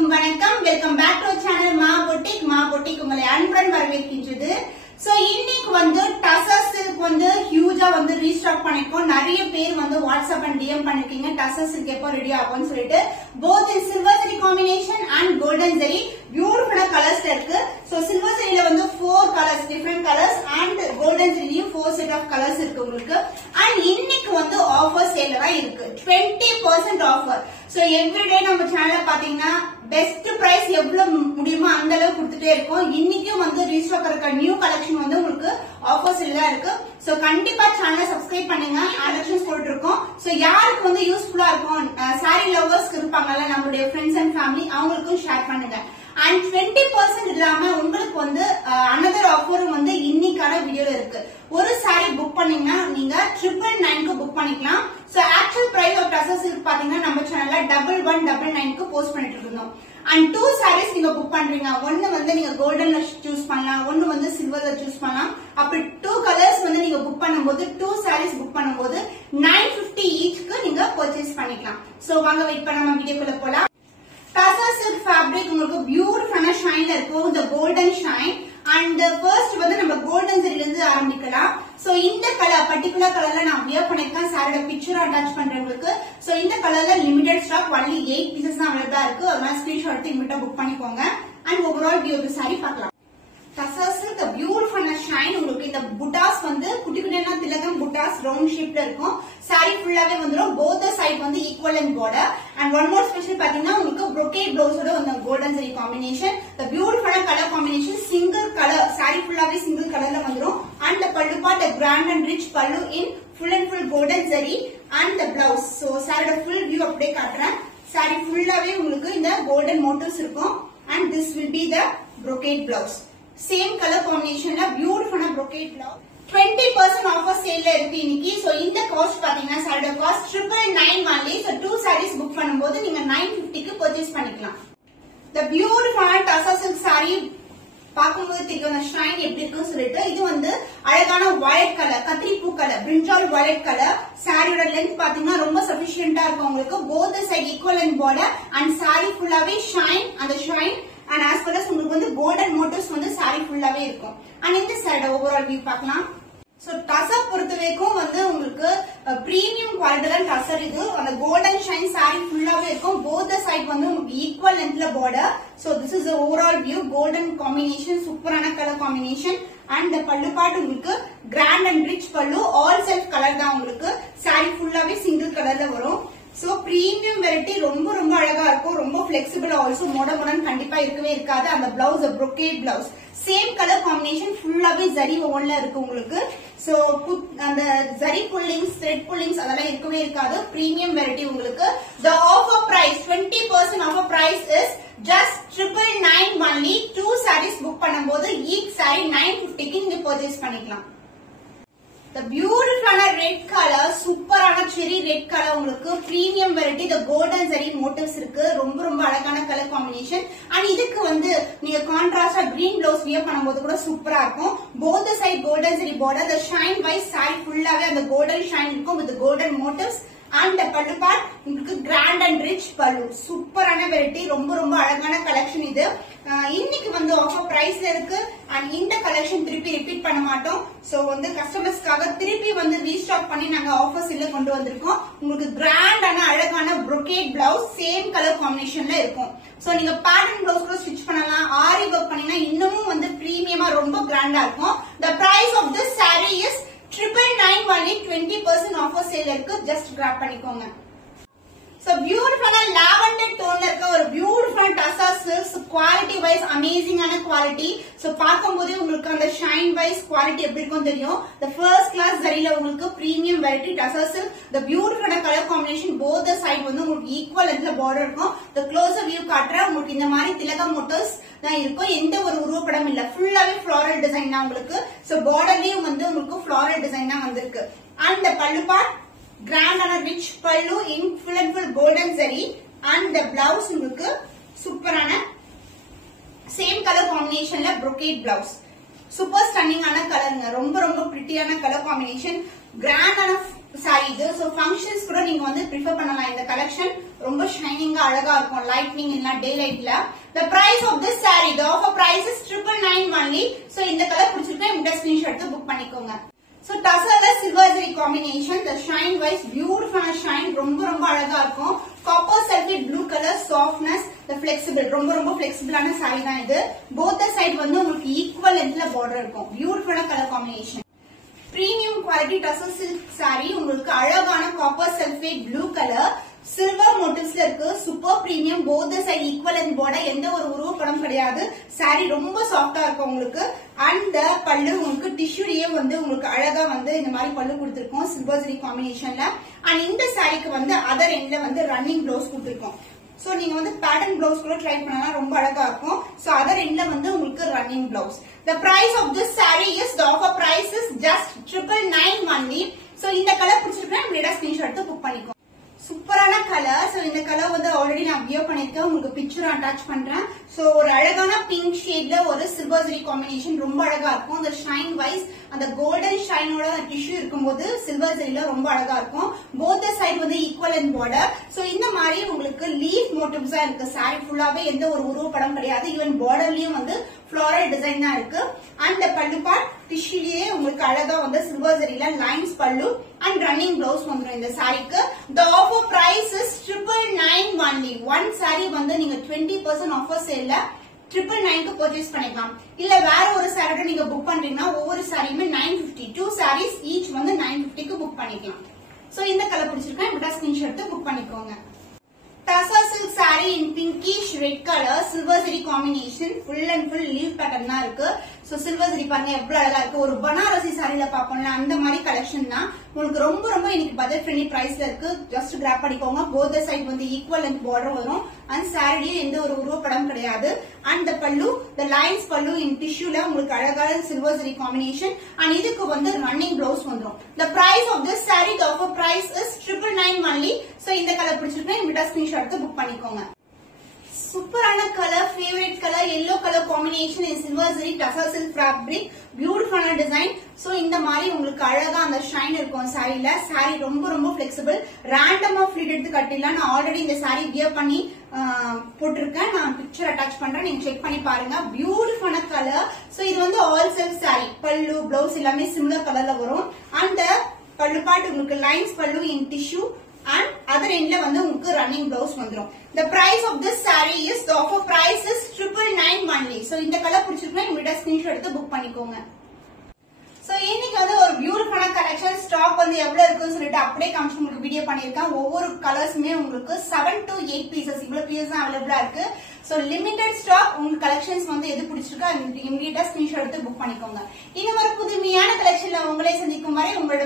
அனைவருக்கும் வணக்கம். Welcome back to channel மா பொட்டிக் உங்களை அன்புடன் வரவேற்கின்றது. சோ இன்னைக்கு வந்து டசர் சில்க் வந்து ஹியூஜா வந்து ரீஸ்டாக் பண்ணிருக்கோம். நிறைய பேர் வந்து வாட்ஸ்அப் அண்ட் டிஎம் பண்ணிருக்கீங்க டசர் சில்க் எப்போ ரெடி ஆகும்னு சொல்லிட்டு. Both in silver zari combination and golden zari பியூட்டிஃபுல்லா கலர்ஸ்ல இருக்கு. சோ சில்வர் ஜெரியில வந்து 4 colours different colours and golden ஜெரியும் 4 செட் ஆஃப் கலர்ஸ் இருக்கு உங்களுக்கு. அண்ட் இன்னைக்கு வந்து ஆஃபர் சேல்ல தான் இருக்கு 20% ஆஃபர். சோ எவ்ரிடே நம்ம சேனல்ல பாத்தீங்கன்னா பெஸ்ட் பிரைஸ் எவ்வளவு முடியுமோ அந்த அளவுக்கு கொடுத்துட்டே இருக்கும். இன்னைக்கும் வந்து ரீஸ்டாக் இருக்க நியூ கலெக்ஷன் வந்து உங்களுக்கு ஆஃபர்ஸ் தான் இருக்கு. சோ கண்டிப்பா சேனலை சப்ஸ்கிரைப் பண்ணுங்க. கலெக்ஷன்ஸ் போட்டு இருக்கோம். சோ யாருக்கு வந்து யூஸ்ஃபுல்லா இருக்கும் சாரி லவர்ஸ்க்கு இருப்பாங்கல்ல நம்மளுடைய ஃப்ரெண்ட்ஸ் அண்ட் ஃபேமிலி அவங்களுக்கும் ஷேர் பண்ணுங்க. அண்ட் 20% இல்லாம உங்களுக்கு வந்து அனதர் ஆஃபரும் வந்து இன்னைக்கான வீடியோல இருக்கு. ஒரு சாரி புக் பண்ணீங்கன்னா நீங்க 999க்கு புக் பண்ணிக்கலாம். So actual price of tussar silk பாத்தீங்கன்னா நம்ம சேனல்ல 1199க்கு போஸ்ட் பண்ணிட்டு இருக்கோம். அண்ட் 2 சாரீஸ் நீங்க புக் பண்றீங்க. ஒன்னு வந்து நீங்க கோல்டன்ல சூஸ் பண்ணலாம், ஒன்னு வந்து சில்வர்ல சூஸ் பண்ணலாம். அப்படி 2 கலர்ஸ் வந்து நீங்க புக் பண்ணும்போது 2 சாரீஸ் புக் பண்ணும்போது 950 ஈச்க்கு நீங்க பர்ச்சேஸ் பண்ணிக்கலாம். சோ வாங்க வெயிட் பண்ணாம வீடியோக்குள்ள போலாம். டசர் சில்க் ஃபேப்ரிக் உங்களுக்கு பியூட்டிஃபுல்லான ஷைன்ல இருக்கும். இந்த கோல்டன் ஷைன் அண்ட் ஃபர்ஸ்ட் வந்து நம்ம கோல்டன் ஜெரில இருந்து ஆரம்பிக்கலாம். சோ இந்த கலர் பர்டிகுலர் கலர்ல நான் வியர் பண்ணிருக்கேன். சாரியோட பிக்சர் அட்டாச் பண்றவங்களுக்கு. சோ இந்த கலர்ல லிமிடெட் ஸ்டாக் ஒன்லி 8 பீசஸ் தான் அவைலபிளா இருக்கு. அதனால ஸ்கிரீன்ஷாட் எடுத்து இமிடியா புக் பண்ணிக்கோங்க. And overall view of sari பார்க்கலாம். டசர் சில்க் பியூட்டிஃபுல்லான ஷைன் உங்களுக்கு. இந்த புட்டாஸ் வந்து குட்டி குட்டியான திலகம் புட்டாஸ் ரவுண்ட் ஷேப்ல இருக்கும். சாரி ஃபுல்லாவே வந்துரும். போத் சைடு வந்து equal and border. And one more special பாத்தீங்கன்னா உங்களுக்கு brocade பிளவுஸோட வந்து கோல்டன் ஜெரி காம்பினேஷன். தி பியூட்டிஃபுல்லான colour combination single colour sorry ஃபுல்லாவே சிங்கிள் கலர்ல வந்துரும். And the pallu part the grand and rich pallu in full and full golden zari and the blouse. So சாரியோட full view அப்படியே காட்டுறேன். சாரி ஃபுல்லாவே உங்களுக்கு இந்த கோல்டன் மோட்டிவ்ஸ் இருக்கும். And this will be the brocade blouse. Same colour காம்பினேஷன்ல பியூட்டிஃபுல்லான brocade blouse. 20% offer சேல்ல இருக்கு இன்னைக்கு. சோ இந்த காஸ்ட் பாத்தீங்கன்னா சாரியோட cost 999 only. So 2 sarees book பண்ணும்போது நீங்க 950க்கு பர்ச்சேஸ் பண்ணிக்கலாம். The beautiful tussar silk saree பாக்கும்போது தெரியும் அந்த ஷைன் எப்படி இருக்குன்னு சொல்லிட்டு. இது வந்து அழகான வயலட் கலர், கத்திரிப்பூ கலர், பிரிஞ்சால் வயலட் கலர். சாரியோட லென்த் பாத்தீங்கன்னா ரொம்ப சஃபிஷியன்டா இருக்கும் உங்களுக்கு. Both side equal and border and sari ஃபுல்லாவே ஷைன். அந்த shine and as well as உங்களுக்கு வந்து கோல்டன் மோட்டிவ்ஸ் வந்து சாரி ஃபுல்லாவே இருக்கும். அண்ட் இந்த சாரியோட ஓவரால் வியூ பார்க்கலாம். சோ டசர் பொறுத்த வரைக்கும் வந்து உங்களுக்கு பிரீமியம் குவாலிட்டில டசர். இது அந்த கோல்டன் ஷைன் சாரி ஃபுல்லாவே இருக்கும். போத் சைடு வந்து உங்களுக்கு ஈக்குவல் லென்த்ல border. So this is overall view. Golden combination சூப்பரான colour combination. And the pallu part உங்களுக்கு grand and rich pallu all self colour தான் உங்களுக்கு. சாரி ஃபுல்லாவே சிங்கிள் கலர்ல வரும். சோ பிரீமியம் வெரைட்டி ரொம்ப ரொம்ப அழகா இருக்கும். ரொம்ப பிளெக்சிபிள் ஆல்சோ மோடர்ன் கண்டிப்பா இருக்கவே இருக்காது. அந்த blouse brocade blouse same colour combination ஃபுல்லாவே ஜரி ஓன்ல இருக்கு உங்களுக்கு. சோ அந்த ஜரி புல்லிங்ஸ் த்ரெட் புல்லிங்ஸ் அதெல்லாம் இருக்கவே இருக்காது. பிரீமியம் வெரைட்டி உங்களுக்கு. The offer price 20% offer price is just 999 only. 2 sarees book பண்ணும்போது each saree 950க்கு நீங்க பர்ச்சேஸ் பண்ணிக்கலாம். The beautiful red color, சூப்பரான செரி ரெட் கலர் உங்களுக்கு. Premium variety. the golden zari motifs இருக்கு. ரொம்ப ரொம்ப அழகான கலர் காம்பினேஷன். அண்ட் இதுக்கு வந்து நீங்க கான்ட்ராஸ்டா கிரீன் பிளவுஸ் வியர் பண்ணும்போது கூட சூப்பரா இருக்கும். Both side golden zari border. the shine wise saree ஃபுல்லாவே அந்த golden shine இருக்கும் with golden motifs. and the pallu part உங்களுக்கு grand and rich pallu. சூப்பரான வெரைட்டி. ரொம்ப ரொம்ப அழகான கலெக்ஷன் இது. இன்னைக்கு வந்து ஆஃபர் பிரைஸ்ல இருக்கு. அண்ட் இந்த கலெக்ஷன் திருப்பி ரிப்பீட் பண்ண மாட்டோம். சோ வந்து கஸ்டமர்ஸ்க்காக திருப்பி வந்து ரீஸ்டாக் பண்ணி நாங்க ஆஃபர்ஸ் இல்ல கொண்டு வந்திருக்கோம். உங்களுக்கு கிராண்டான அழகான brocade பிளவுஸ் சேம் கலர் காம்பினேஷன்ல இருக்கும். சோ நீங்க பேட்டர்ன் பிளவுஸ் கூட ஸ்டிச் பண்ணலாம். ஆரி ஒர்க் பண்ணீங்கன்னா இன்னமும் வந்து பிரீமியமா ரொம்ப கிராண்டா இருக்கும். the price of this saree is 999 only. 20% offer sale இருக்கு. ஜஸ்ட் கிராப் பண்ணிக்கோங்க. So beautiful lavender tone இருக்க ஒரு beautiful tussar silks. Quality wise அமேசிங்கான குவாலிட்டி. சோ பார்க்கும்போதே உங்களுக்கு அந்த ஷைன் வைஸ் குவாலிட்டி எப்படி இருக்கும் தெரியும். the first class ஜரில உங்களுக்கு premium variety tussar silk. the beautiful colour combination. both the side வந்து உங்களுக்கு ஈக்குவல் லென்த்ல பார்டர் இருக்கும். the closer view காட்டுறேன். உங்களுக்கு இந்த மாதிரி திலகம் மோட்டிவ்ஸ் தான் இருக்கும். எந்த ஒரு உருவப்படம் இல்ல. ஃபுல்லாவே ஃப்ளாரல் டிசைன் தான் உங்களுக்கு. சோ பார்டர்லயும் வந்து உங்களுக்கு ஃப்ளாரல் டிசைன் தான் வந்திருக்கு. and the pallu part grand and rich pallu in full and full golden zari. and the blouse உங்களுக்கு சூப்பரான சேம் கலர் காம்பினேஷன்ல brocade blouse. சூப்பர் ஸ்டன்னிங் ஆன கலருங்க. ரொம்ப ரொம்ப பிரிட்டியான கலர் காம்பினேஷன். கிராண்டான சாரி இது. சோ ஃபங்க்ஷன்ஸ் கூட நீங்க வந்து ப்ரிஃபர் பண்ணலாம். இந்த கலெக்ஷன் ரொம்ப ஷைனிங்கா அழகா இருக்கும் லைட்னிங் இல்ல டே லைட்ல. The price of this saree, the offer price is 999 only. So இந்த கலர் பிடிச்சிருக்கா இந்த ஸ்கிரீன்ஷாட் எடுத்து புக் பண்ணிக்கோங்க. So டசர்ல silver zari combination, the shine wise beautiful shine, ரொம்ப ரொம்ப அழகா இருக்கும். Copper sulphate blue colour, softness, the flexible, ரொம்ப ரொம்ப ஃபிளெக்சிபிளான saree தான் இது. both the side வந்து உங்களுக்கு ஈக்குவல் லென்த்ல பார்டர் இருக்கும். பியூட்டிஃபுல்லான colour combination. Premium quality tussar silk saree, உங்களுக்கு அழகான copper sulphate blue colour, silver மோட்டிவ்ஸ்ல இருக்கு. Super premium, both side equal and border, எந்த ஒரு உருவப்படம் கிடையாது. சாரி ரொம்ப சாஃப்டா இருக்கும் உங்களுக்கு. அந்த பல்லு உங்களுக்கு டிஷ்யூலயே வந்து உங்களுக்கு அழகா வந்து இந்த மாதிரி பல்லு கொடுத்திருக்கோம் சில்வர் ஜரி காம்பினேஷன்ல. அண்ட் இந்த சாரிக்கு வந்து அதர் எண்ட்ல வந்து ரன்னிங் ப்ளவுஸ் கொடுத்திருக்கோம். சோ நீங்க வந்து பேட்டர்ன் பிளவுஸ் கூட ட்ரை பண்ணலாம், ரொம்ப அழகா இருக்கும். சோ அதர் எண்ட்ல வந்து உங்களுக்கு running blouse. The price of this saree is, the offer price is just 999 only. So இந்த கலர் பிடிச்சிருக்கா இந்த ஸ்கிரீன்ஷாட் எடுத்து புக் பண்ணிக்கோ. சூப்பரான கலர். சோ இந்த கலர் வந்து ஆல்ரெடி நான் வியர் பண்ணிருக்கேன், உங்களுக்கு பிக்சர் அட்டாச் பண்றேன். சோ ஒரு அழகான பிங்க் ஷேட்ல ஒரு சில்வர் ஜரி காம்பினேஷன், ரொம்ப அழகா இருக்கும். அந்த ஷைன் வைஸ் அந்த கோல்டன் ஷைனோட டிஷ்யூ இருக்கும்போது சில்வர் ஜரியில ரொம்ப அழகா இருக்கும். போத் சைடு வந்து ஈக்குவல் அண்ட் பார்டர். சோ இந்த மாதிரி உங்களுக்கு லீஃப் மோட்டிவ்ஸா இருக்கு. சாரி ஃபுல்லாவே எந்த ஒரு உருவப்படம் கிடையாது. ஈவன் பார்டர்லயும் வந்து ஃபிளாரல் டிசைன் தான் இருக்கு. அந்த பல்லு பார்ட் டிஷ்யூலயே உங்களுக்கு அழகா வந்து சில்வர் ஜரியில லைன்ஸ் பல்லு அண்ட் ரன்னிங் பிளவுஸ் வந்துடும் இந்த சாரிக்கு. The offer price is 999 only. one saree வந்து நீங்க 20% ஆஃபர் சேல்ல 999க்கு பர்ச்சேஸ் பண்ணிக்கலாம். இல்ல வேற ஒரு சாரியோட நீங்க புக் பண்றீங்கன்னா ஒவ்வொரு சாரியுமே 950, 2 sarees ஈச் வந்து 950க்கு புக் பண்ணிக்கலாம். சோ இந்த கலர் பிடிச்சிருக்கா இப்படி ஸ்கிரீன்ஷாட் எடுத்து புக் பண்ணிக்கோங்க. Tassa silk saree in pinkish red color, silver zari combination, full and full leaf pattern தான் இருக்கு. சோ சில்வர் ஜரி பாருங்க எவ்வளவு அழகா இருக்கு. ஒரு பனாரசி சாரியில பாப்போம்ல அந்த மாதிரி கலெக்ஷன் தான். உங்களுக்கு ரொம்ப ரொம்ப இன்னைக்கு பட்ஜெட் ஃப்ரெண்ட்லி பிரைஸ்ல இருக்கு. ஜஸ்ட் கிராப் பண்ணிக்கோங்க. போத் சைடு வந்து ஈக்குவல் லென்த் பார்டர் வரும். அண்ட் சாரிலேயே எந்த ஒரு உருவப்படம் கிடையாது. அண்ட் த பல்லு, த லைன்ஸ் பல்லு இன் டிஷ்யூல உங்களுக்கு அழகான சில்வர் ஜரி காம்பினேஷன். அண்ட் இதுக்கு வந்து ரன்னிங் பிளவுஸ் வந்துரும். The price of this saree, the offer price is 999 only. So இந்த கலர் பிடிச்சிருக்கா இந்த ஸ்கிரீன்ஷாட் எடுத்து புக் பண்ணிக்கோங்க. சூப்பரான colour, favourite colour, yellow colour combination in silver zari tussar silk fabric, பியூட்டிஃபுல்லான டிசைன். சோ இந்த மாதிரி உங்களுக்கு அழகா அந்த ஷைன் இருக்கும் சாரில. சாரி ரொம்ப ரொம்ப பிளெக்சிபிள். ரேண்டமா ஃபிளிட் எடுத்து கட்டிடலாம். நான் ஆல்ரெடி இந்த சாரி வியர் பண்ணி போட்டிருக்கேன். நான் பிக்சர் அட்டாச் பண்றேன், நீங்க செக் பண்ணி பாருங்க. பியூட்டிஃபுல்லான கலர். சோ இது வந்து ஆல் செல்ஃப் சாரி. பல்லு பிளவுஸ் எல்லாமே சிமிலர் கலர்ல வரும். அந்த பல்லு பாட்டு உங்களுக்கு லைன்ஸ் பல்லு இன் டிஷ்யூ and other endல வந்து உங்களுக்கு ரன்னிங் பிளவுஸ் வந்துரும். The price of this saree is, the offer price is 999 only. So இந்த கலர் பிடிச்சிருக்கா இந்த ஸ்கிரீன்ஷாட் எடுத்து புக் பண்ணிக்கோங்க. சோ இன்னைக்கு வந்து ஒரு பியூட்டிஃபுல்லான கலெக்ஷன் ஸ்டாக் வந்து எவ்வளவு இருக்குன்னு சொல்லிட்டு அப்படியே காமிச்சு உங்களுக்கு வீடியோ பண்ணிருக்கேன். ஒவ்வொரு கலர்ஸுமே உங்களுக்கு 7 to 8 பீசஸ் இவ்வளவு பீசஸ் தான் அவைலபிளா இருக்கு. So limited stock. உங்களுக்கு கலெக்ஷன்ஸ் வந்து எது பிடிச்சிருக்கோ இமீடியட்டா ஸ்கிரீன்ஷாட் எடுத்து புக் பண்ணிக்கோங்க. இன்னும் ஒரு புதுமையான கலெக்ஷன்ல உங்களை சந்திக்கும் வரை உங்களோட